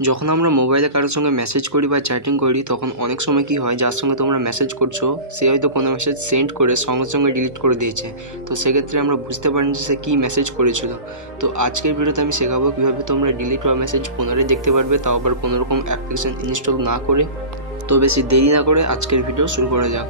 যখন আমরা মোবাইলে কারোর সঙ্গে মেসেজ করি বা চ্যাটিং করি, তখন অনেক সময় কি হয়, যার সঙ্গে তোমরা মেসেজ করছ, সে হয়তো কোনো মেসেজ সেন্ড করে সঙ্গে সঙ্গে ডিলিট করে দিয়েছে। তো সেক্ষেত্রে আমরা বুঝতে পারি যে সে কী মেসেজ করেছিল। তো আজকের ভিডিওতে আমি শেখাবো কীভাবে তোমরা ডিলিট হওয়া মেসেজ পুনরায় দেখতে পারবে, তাও আবার কোনো রকম অ্যাপ্লিকেশন ইনস্টল না করে। তো বেশি দেরি না করে আজকের ভিডিও শুরু করা যাক।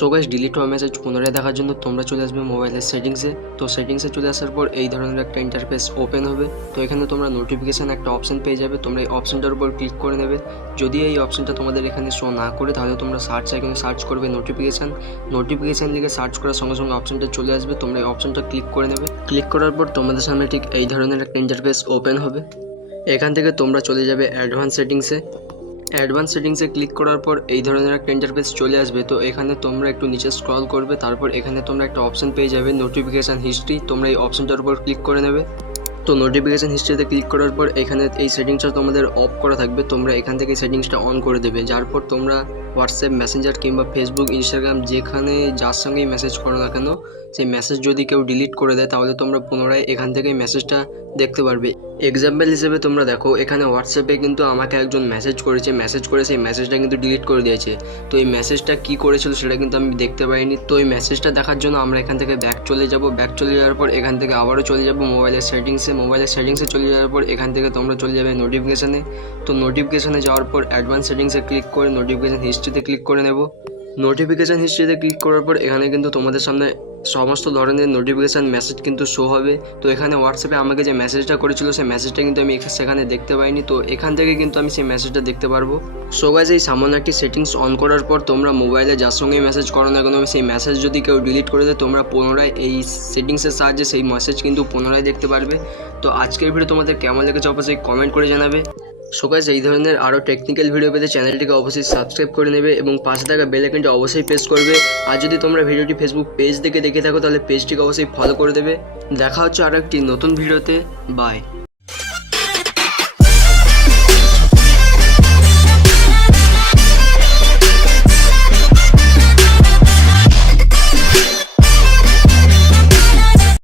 সো গাইস ডিলিট হওয়া মেসেজ পুনরায় দেখার জন্য তোমরা চলে আসবে মোবাইলের সেটিংসে তো সেটিংসে চলে আসার পর এই ধরনের একটা ইন্টারফেস ওপেন হবে। তো এখানে তোমরা নোটিফিকেশান একটা অপশন পেয়ে যাবে। তোমরা এই অপশনটার উপর ক্লিক করে নেবে। যদি এই অপশনটা তোমাদের এখানে শো না করে, তাহলে তোমরা সার্চ আইকনে সার্চ করবে নোটিফিকেশান নোটিফিকেশান লিখে সার্চ করার সঙ্গে সঙ্গে অপশনটা চলে আসবে। তোমরা এই অপশনটা ক্লিক করে নেবে। ক্লিক করার পর তোমাদের সামনে ঠিক এই ধরনের একটা ইন্টারফেস ওপেন হবে। এখান থেকে তোমরা চলে যাবে অ্যাডভান্স সেটিংসে অ্যাডভান্স সেটিংসে ক্লিক করার পর এই ধরনের একটা ইন্টারফেস চলে আসবে। তো এখানে তোমরা একটু নিচে স্ক্রল করবে, তারপর এখানে তোমরা একটা অপশন পেয়ে যাবে নোটিফিকেশান হিস্ট্রি তোমরা এই অপশনটার উপর ক্লিক করে নেবে। তো নোটিফিকেশান হিস্ট্রিতে ক্লিক করার পর এখানে এই সেটিংসটা তোমাদের অফ করা থাকবে, তোমরা এখান থেকে সেটিংসটা অন করে দেবে। যার পর তোমরা হোয়াটসঅ্যাপ মেসেঞ্জার কিংবা ফেসবুক ইনস্টাগ্রাম যেখানে যার সঙ্গেই মেসেজ করো না কেন সেই মেসেজ যদি কেউ ডিলিট করে দেয়, তাহলে তোমরা পুনরায় এখান থেকে মেসেজটা দেখতে পারবে। এক্সাম্পল হিসেবে তোমরা দেখো, এখানে হোয়াটসঅ্যাপে কিন্তু আমাকে একজন মেসেজ করেছে মেসেজ করে সেই মেসেজটা কিন্তু ডিলিট করে দিয়েছে। তো এই মেসেজটা কি করেছিল সেটা কিন্তু আমি দেখতে পাইনি। তো এই মেসেজটা দেখার জন্য আমরা এখান থেকে ব্যাক চলে যাব। ব্যাক চলে যাওয়ার পর এখান থেকে আবারও চলে যাব মোবাইলের সেটিংসে মোবাইলের সেটিংসে চলে যাওয়ার পর এখান থেকে তোমরা চলে যাবে নোটিফিকেশানে তো নোটিফিকেশানে যাওয়ার পর অ্যাডভান্স সেটিংসে ক্লিক করে নোটিফিকেশান হিস্ট্রিতে ক্লিক করে নেব। নোটিফিকেশান হিস্ট্রিতে ক্লিক করার পর এখানে কিন্তু তোমাদের সামনে সমস্ত ধরনের নোটিফিকেশান মেসেজ কিন্তু শো হবে। তো এখানে হোয়াটসঅ্যাপে আমাকে যে মেসেজটা করেছিল, সেই মেসেজটা কিন্তু আমি সেখানে দেখতে পাইনি। তো এখান থেকে কিন্তু আমি সেই মেসেজটা দেখতে পারব। সো গাইজ এই সামান্য একটি সেটিংস অন করার পর তোমরা মোবাইলে যার সঙ্গে মেসেজ করো না কেন, সেই মেসেজ যদি কেউ ডিলিট করে দেয়, তোমরা পুনরায় এই সেটিংসের সাহায্যে সেই মেসেজ কিন্তু পুনরায় দেখতে পারবে। তো আজকের ভিডিও তোমাদের কেমন লেগেছে অবশ্যই কমেন্ট করে জানাবে। সো এই ধরনের আরও টেকনিক্যাল ভিডিও পেতে চ্যানেলটিকে অবশ্যই সাবস্ক্রাইব করে নেবে এবং পাশে থাকা বেল অবশ্যই প্রেস করবে। আর যদি তোমরা ভিডিওটি ফেসবুক পেজ দেখে দেখে থাকো, তাহলে পেজটিকে অবশ্যই ফলো করে দেবে। দেখা হচ্ছে আরও একটি নতুন ভিডিওতে বাই